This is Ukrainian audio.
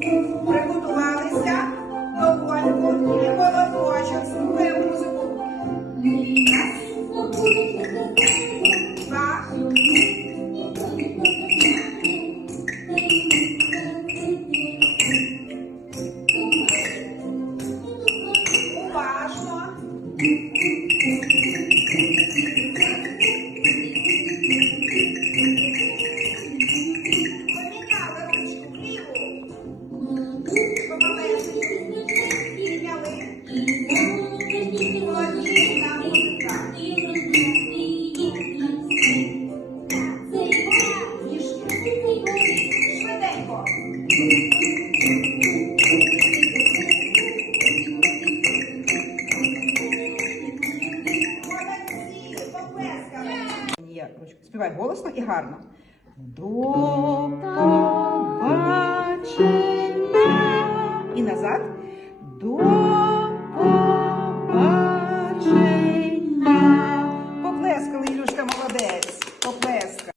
Приготувалися до коньку і молоточок. Слухаємо музику. Раз, два, уважно. Співай голосно і гарно. До побачення. І назад. До побачення. Поплескали, Ілюшка, молодець.